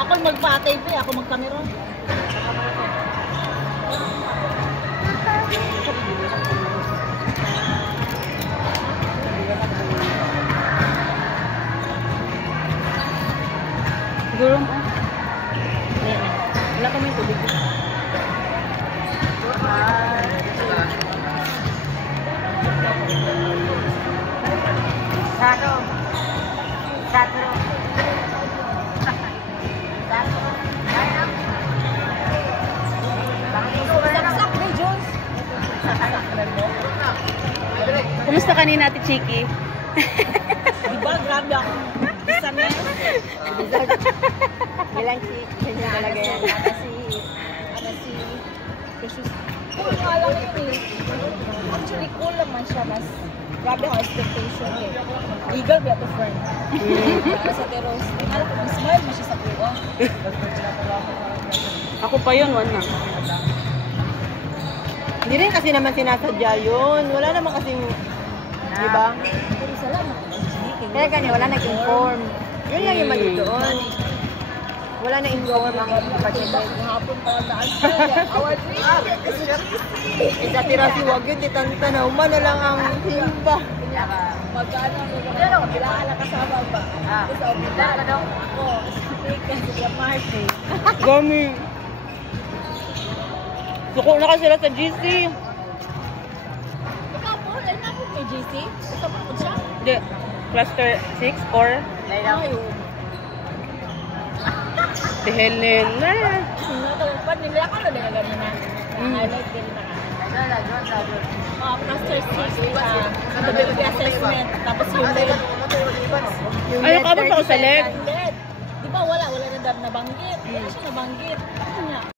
Ako magpa-tape eh, ako magkamera. Siguro mo. Wala kami tubig. Saro. Saro. Kumusta kanina, Ate Chiki? Diba, grabe ako. Isa na yun. Bilang si kanya talaga yan. Ano si Precious. Kung alam ko eh. Actually, cool naman siya. Mas grabe ako expectation eh. Legal ba ito, friend? Sa Teros. Alam ko, smile mo siya sa buo. Ako pa yun, wala. Hindi rin kasi naman sinasadya yun. Wala naman kasing, di ba? Pero salamat. Kaya ganyan, wala nag-inform. Yun lang yung mali doon. Wala na-inform ang kapatid. Hapon pa ang daan sa award rin. Sa tirasi, wag yun, titantanaw. Na lang ang timba. Magkano ang pero bilaan na kasama ba? Sa umila na daw ako. Speaker sa party. Gami. Suko na kasi sila sa GC. Ikaw po, alam na po kay JC? Ikaw po siya? Hindi. Cluster 6 or Ayaw. si Helen. Sinatawag nila ako na nila ganun na. Highlight din na. Cluster 6 WB assessment. Tapos yung lead. Ayaw ka ba ako sa leg? Di ba wala na nabanggit? Wala siya nabanggit. Ano nga?